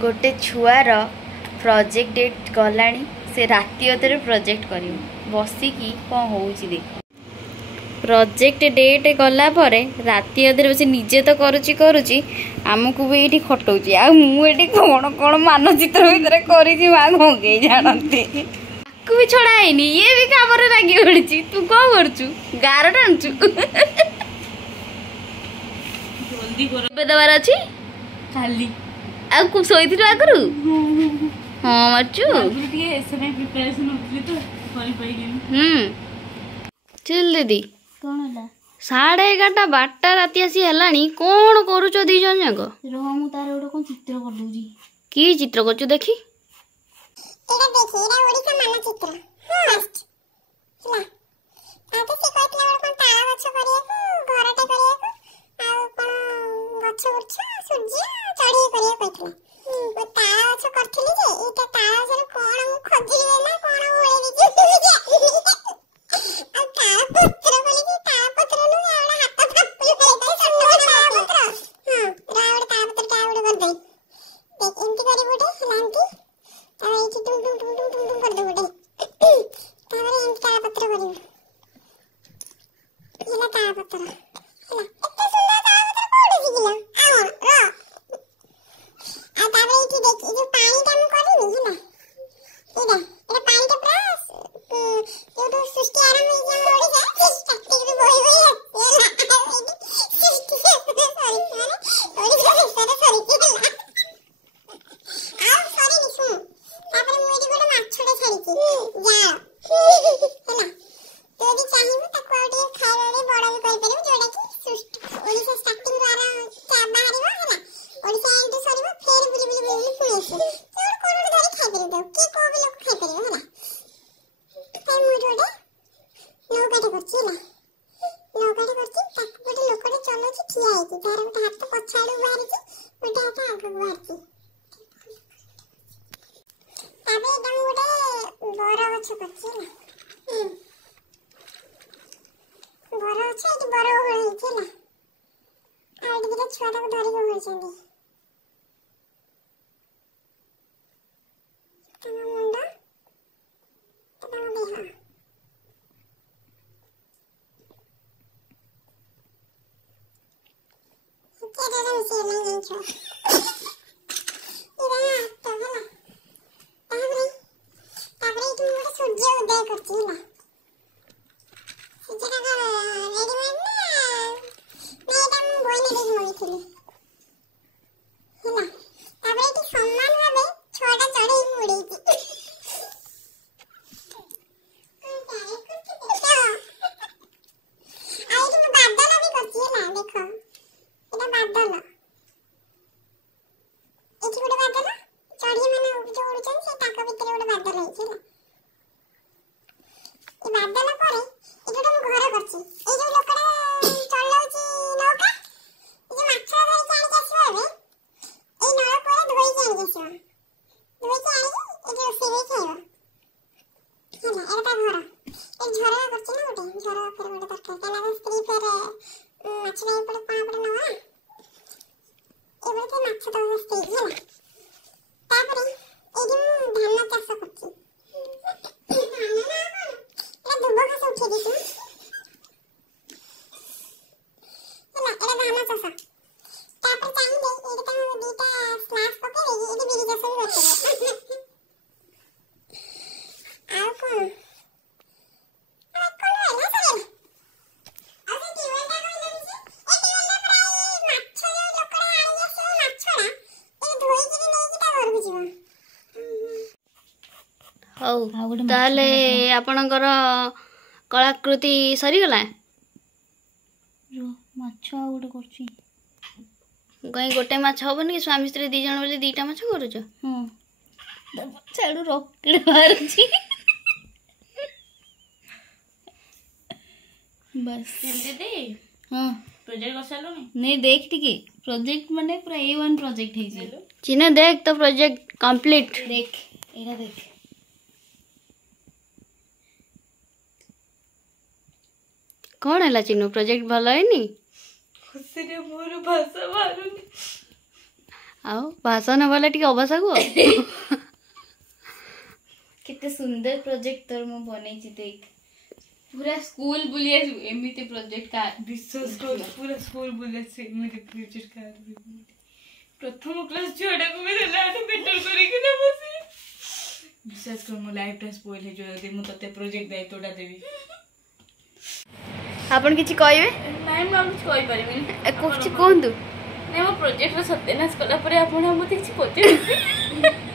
गोटे छुआर project date गलानी से राति अधर प्रोजेक्ट कर बसिकी कौन हो देख प्रोजेक्ट डेट गला परे राति अधर बस निजे तो करुच्ची आमको भी ये खटाऊँ आ मुझे कौन कौन मानचित्र भितर कर माँ घंगे जानते भी छड़ा है ये भी काम लगी पड़ी तू कौन करचु गार टाणुचु दबार अच्छी खाली आ शोई आगु हाँ मारचु चल दीदी कौन है 11:30 12टा राति आसी है कौन करुच दी जन जाक रह मु तार गोटे कौन चित्र कर दूजी की चित्र करचु देखी एटा देखि एटा ओडिसा मानचित्र फर्स्ट हला आते से कहतला कोन तारा गछ करिया घरटे करिया आ कोन गछ उछ सूर्य चढ़ी करिया कहतला ओ तारा गछ करथिली जे एटा तारा सर कोन मु खजिले ना कोन ओळे दिजु आ तारा पत्र बोली कि तारा पत्र नु एवडा हाथ थप्पी करैता सन्नो तारा पत्र रावड तारा पत्र टावड कर दे देख एंती करी बोटे हलांती तब ये टुम टुम टुम टुम टुम कर दो बेटे तब ये तारा पत्र करियो ये तारा पत्र हला इतना सुंदर तारा पत्र कोड सिगिला आ रो आ तब ये देख ये जो पानी टा हम करिनी है ना एटा पानी टा प्लस जो तो सृष्टि आरंभ हो गया ओडिसा स्टार्टिंग में बोई बोई सृष्टि सॉरी माने ओडिसा सॉरी आ सॉरी नहीं सुन तापर मु एडी गोटे माछडे छाड़ीची जा हैला तो यदि चाहिबो ताको आटे खाइबा रे बड़ भी करि परिबो जोडा कि ओडिसा स्टार्टिंग द्वारा चा बाहरिबो हैला ओडिसा एंट्री सरीबो फेर बुली बुली बुली पुणी आसे तो कोन धरि खाइ परिबो की को भी लोग खाइ परिबो हैला तो मु जोडे नौकाटे करची हैला नौकाटे करची ताको गोटे लोकटे चलोची ठिया आइची तार गोटे हाथ पछाडू बाहरिची गोटे हाथ आगु बाहरिची तबे एकदम गोटे बर गछ करची ना बर गछ एटी बर होइची ना आ एटी दिटा छुआ ताको धरि को होइछंदी तमा मुंडा तमा देह केटा रम से नहीं छो इरा तो हला तापरे तू मोर सूर्य उदय करची ना सूर्य का रेडीमेड ना एटा मु बोइने देख मोइथिली हैला तापरे ती सम्मान भाबे छोटा चढ़े मुड़ेची आई तू बादल भी करची ना देखो एटा बादल एठी गोटे बादल चढ़ी माने जो उड़चन से ताका भीतर गोटे बादल होइछ ना ए बादल परे ए जोटा मु घर करछि ए जो लोकड़ा चलौछि नौका ए जे माछ धरि चाणी जासिबो बे ए नळ परे धोई चाणी जासिबो धोई चाणी ए जे सेवे खाइबो हैला एटा घर ए झरा करछि ना गोटे झरा पर गोटे तरकारी काला स्त्री फेर माछ नै पड़े पा पड़े नवा ए बोलते माछ तो स्त्री हैला तापरे एडी धान चाष करछि धान ना कोन एटा दुब घास उठे दिसु हैला एटा धान चाष तापर चाहिबे एटा हम दुटा स्लैश पके दे एडी बिरी चाष भी करते आ कोन हौ ताले आपणकर कलाकृति सरीगला माछ आ गोटे करची कहीं गोटे माछ हबन कि स्वामी स्त्री दी जण बोली दीटा माछ करूछ हां छाड़ू रॉकेट मारची बस दीदी हां प्रोजेक्ट कर सालो नहीं देख टिके प्रोजेक्ट माने पूरा A1 प्रोजेक्ट है जे चिन्ह देख तो प्रोजेक्ट कंप्लीट देख एरा देख कौन है चिन्ह प्रोजेक्ट भल है नी खुशी रे मोर भाषा मारुनी आओ भाषण वाला टी अवसा को केते सुंदर प्रोजेक्ट तोर मु बनेछि देख पूरा स्कूल बुलिया एमिते प्रोजेक्ट का विश्वास कर पूरा स्कूल बुले से मेरे प्रोजेक्ट का प्रथम क्लास जोड़ा को मेरे लाड बेटर करी के ना बसी विश्वास कर मो लाइफ टा स्पॉइल हे जो दे मु तते प्रोजेक्ट दायित्वटा देबी आपण किछि कहबे नाइ मु कुछ कहि परिबिनी कुछ कोंदु नै मो प्रोजेक्ट सत्यनाश कला परे आपण मते किछि पते